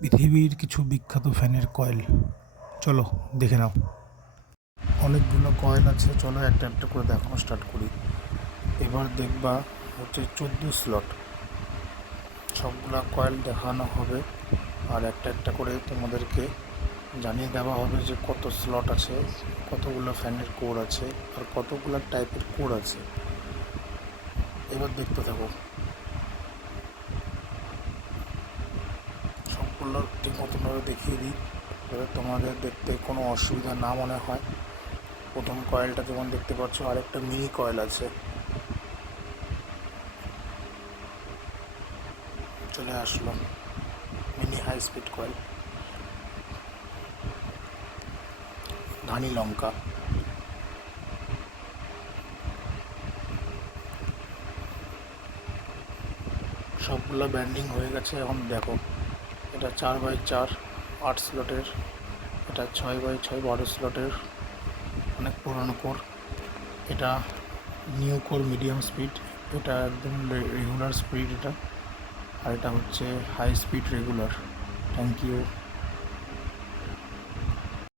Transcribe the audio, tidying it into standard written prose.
পৃথিবীর কিছু বিখ্যাত ফ্যানের কয়েল, চলো দেখে নাও। অনেকগুলো কয়েল আছে, চলো একটা একটা করে দেখানো স্টার্ট করি। এবার দেখবা হচ্ছে 14 স্লট, সবগুলা কয়েল দেখানো হবে আর একটা একটা করে তোমাদেরকে জানিয়ে দেওয়া হবে যে কত স্লট আছে, কতগুলো ফ্যানের কোর আছে আর কতগুলো টাইপের কোর আছে। এবার দেখতে থাকো, সবগুলো ঠিক মতনভাবে দেখিয়ে দিই যাতে তোমাদের দেখতে কোনো অসুবিধা না মনে হয়। প্রথম কয়েলটা যেমন দেখতে পাচ্ছ, আরেকটা মিনি কয়েল আছে, চলে আসলো মিনি হাই স্পিড কয়েল, ধানি লঙ্কা। সবগুলো ব্যান্ডিং হয়ে গেছে। এখন দেখো, এটা 4x4 8 স্লটের, এটা 6x6 12 স্লটের, অনেক পুরনো কোর। এটা নিউ কোর মিডিয়াম স্পিড, এটা একদম রেগুলার স্পিড এটা, আর এটা হচ্ছে high speed regular. Thank you.